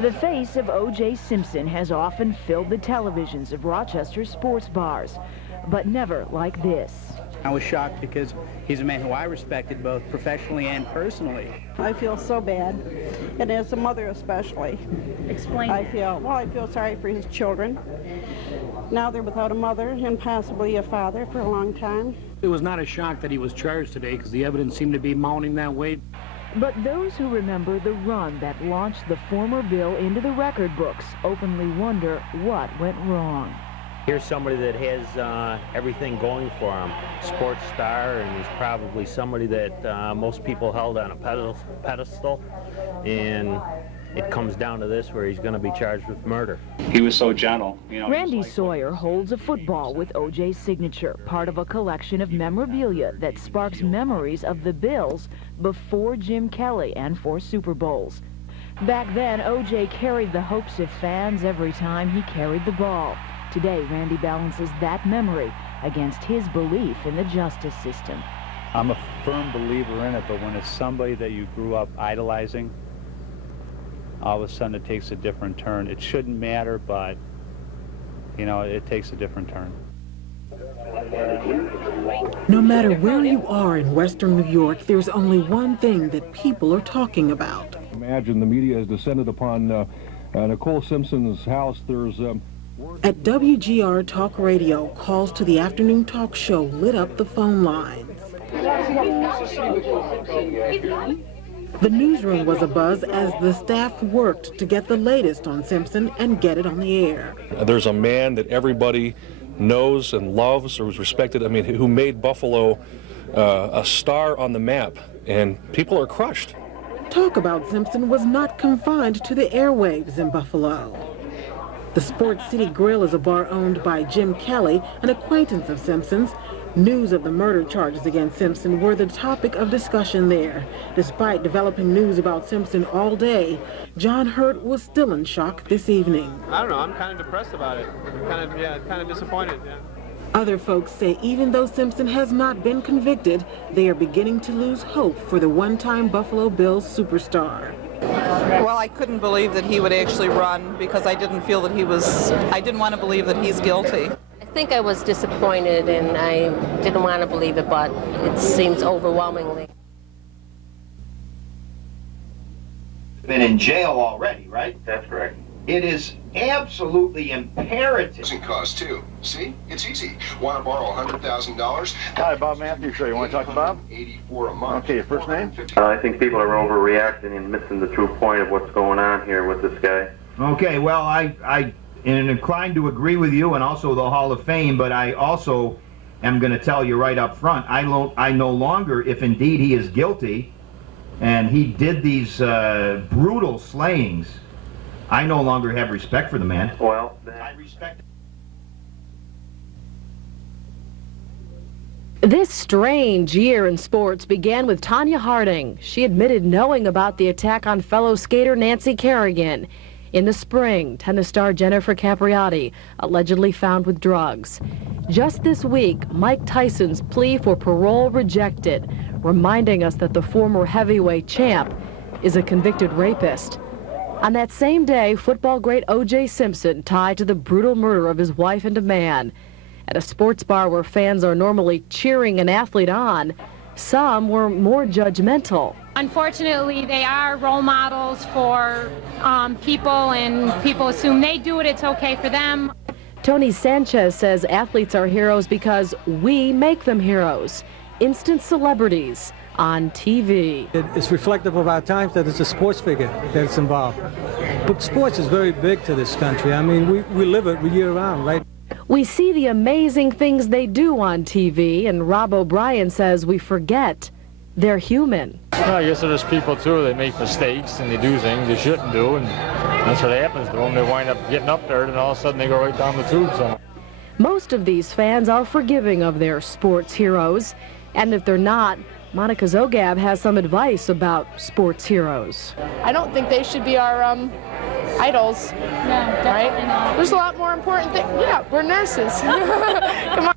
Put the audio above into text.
The face of O.J. Simpson has often filled the televisions of Rochester sports bars, but never like this. I was shocked because he's a man who I respected both professionally and personally. I feel so bad, and as a mother especially. Explain. I feel sorry for his children. Now they're without a mother and possibly a father for a long time. It was not a shock that he was charged today because the evidence seemed to be mounting that way. But those who remember the run that launched the former Bill into the record books openly wonder what went wrong. Here's somebody that has everything going for him. Sports star, and he's probably somebody that most people held on a pedestal. And it comes down to this where he's going to be charged with murder. He was so gentle. You know, Randy Sawyer holds a football with O.J.'s signature, part of a collection of memorabilia that sparks memories of the Bills before Jim Kelly and 4 Super Bowls. Back then, O.J. carried the hopes of fans every time he carried the ball. Today, Randy balances that memory against his belief in the justice system. I'm a firm believer in it, but when it's somebody that you grew up idolizing, all of a sudden it takes a different turn. It shouldn't matter, but, you know, it takes a different turn. No matter where you are in Western New York, there's only one thing that people are talking about. Imagine the media has descended upon Nicole Simpson's house. There's At WGR Talk Radio, calls to the afternoon talk show lit up the phone lines. The newsroom was abuzz as the staff worked to get the latest on Simpson and get it on the air. There's a man that everybody knows and loves or was respected, I mean, who made Buffalo a star on the map, and people are crushed. Talk about Simpson was not confined to the airwaves in Buffalo. The Sports City Grill is a bar owned by Jim Kelly, an acquaintance of Simpson's. News of the murder charges against Simpson were the topic of discussion there. Despite developing news about Simpson all day, John Hurt was still in shock this evening. I don't know, I'm kind of depressed about it. Kind of disappointed, yeah. Other folks say even though Simpson has not been convicted, they are beginning to lose hope for the one-time Buffalo Bills superstar. Well, I couldn't believe that he would actually run because I didn't want to believe that he's guilty. I think I was disappointed and I didn't want to believe it, but it seems overwhelmingly. Been in jail already, right? That's correct. It is absolutely imperative. Doesn't cost too. See, it's easy. Want to borrow $100,000? Hi, Bob Matthews Show. You want to talk to Bob? $84 a month. Okay, your first name? I think people are overreacting and missing the true point of what's going on here with this guy. Okay, well, I am inclined to agree with you and also the Hall of Fame, but I also am going to tell you right up front, I no longer, if indeed he is guilty, and he did these brutal slayings, I no longer have respect for the man. Well, I respect. This strange year in sports began with Tanya Harding. She admitted knowing about the attack on fellow skater Nancy Kerrigan. In the spring, tennis star Jennifer Capriati allegedly found with drugs. Just this week, Mike Tyson's plea for parole rejected, reminding us that the former heavyweight champ is a convicted rapist. On that same day, football great O.J. Simpson tied to the brutal murder of his wife and a man. At a sports bar where fans are normally cheering an athlete on, some were more judgmental. Unfortunately, they are role models for people, and people assume they do it, it's okay for them. Tony Sanchez says athletes are heroes because we make them heroes. Instant celebrities on TV. It's reflective of our times that it's a sports figure that's involved. But sports is very big to this country. I mean, we live it year round, right? We see the amazing things they do on TV, and Rob O'Brien says we forget they're human. Well, I guess they're just people, too. They make mistakes, and they do things they shouldn't do, and that's what happens to them. They wind up getting up there, and all of a sudden they go right down the tube somewhere. Most of these fans are forgiving of their sports heroes, and if they're not, Monica Zogab has some advice about sports heroes. I don't think they should be our idols. No, right? There's a lot more important things. Yeah, we're nurses. Come on.